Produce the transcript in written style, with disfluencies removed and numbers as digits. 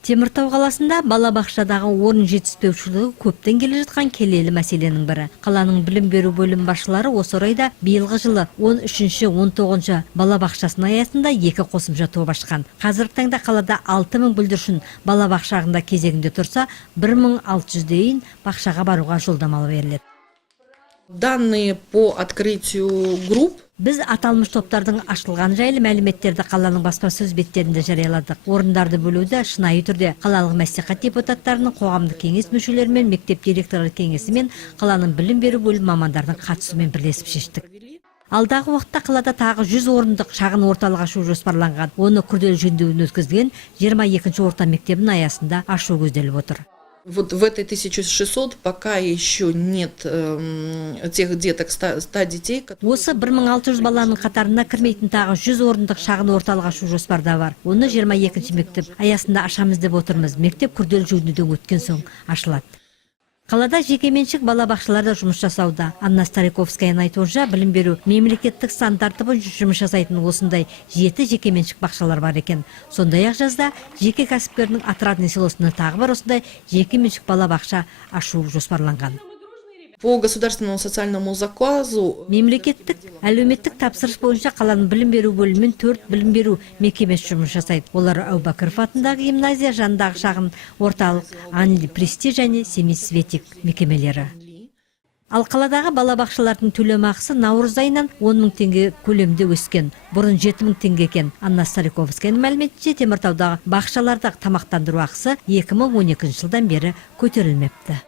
Теміртау қаласында бала-бақшадағы орын жетіспеушілігі көптен келе жатқан келелі мәселенің бірі. Қаланың білім беру бөлім басшылары осы орайда биылғы жылы 13-19 бала-бақшасының аясында 2 қосымша топ ашқан. Қазіргі таңда қалада 6000 бүлдіршін бала-бақшағында кезегінде тұрса, 1600 дейін бақшаға баруға жолдама беріледі. Данные по открытию групп. Біз аталмыш топтардың ашылған жайлы мәліметтерді қаланың баспасөз беттерінде жарияладық. Орындарды бөлуді шынайы түрде қалалық мәслихат депутаттарының, қоғамдық кеңес мүшелері мен мектеп директорлары кеңесі мен қаланың білім беру бөлім мамандардың қатысуымен бірлесіп шештік. Алдағы уақытта қалада тағы 100 орындық шағын орталық ашу жоспарланған. Оны күрделі жөндеуден өткізген 22-ші орта мектебінің аясында ашу көзделіп отыр. Вот в этой 1600 пока еще нет тех деток, 100 детей. Осы 1600 баланың қатарына кірмейтін тағы 100 орындық шағын орталық ашу жоспарда бар. Оны 22-ші мектеп аясында ашамыз деп отырмыз. Мектеп күрделі жөндеуден өткен соң ашылады. Қалада жекеменшік бала-бақшаларда жұмыс жасауда. Анна Стариковскаяның айтуынша, білім беру мемлекеттік стандарты бойынша жұмыс жасайтын осындай 7 жекеменшік бақшалар бар екен. Сондай-ақ жазда жеке кәсіпкердің отрадный селосында тағы бар осындай жекеменшік бала-бақша ашу жоспарланған. По государственному социальному заказу мемлекеттік әлеуметтік тапсырыс бойынша қаланың білім беру бөлімімен 4 білім беру мекемесі жұмыс жасайды. Олар Әубәкіров атындағы гимназия, жанындағы шағын, орталық, Престиж және Семей Светик мекемелері. Ал қаладағы бала-бақшалардың төлемақысы наурыз айынан 10 000 теңге көлемде өскен. Бұрын 7 000 теңге екен. Анна Стариковскаяның мәліметінше, Теміртаудағы бақшалардағы тамақтандыру ақысы 2012 жылдан бері көтерілмепті.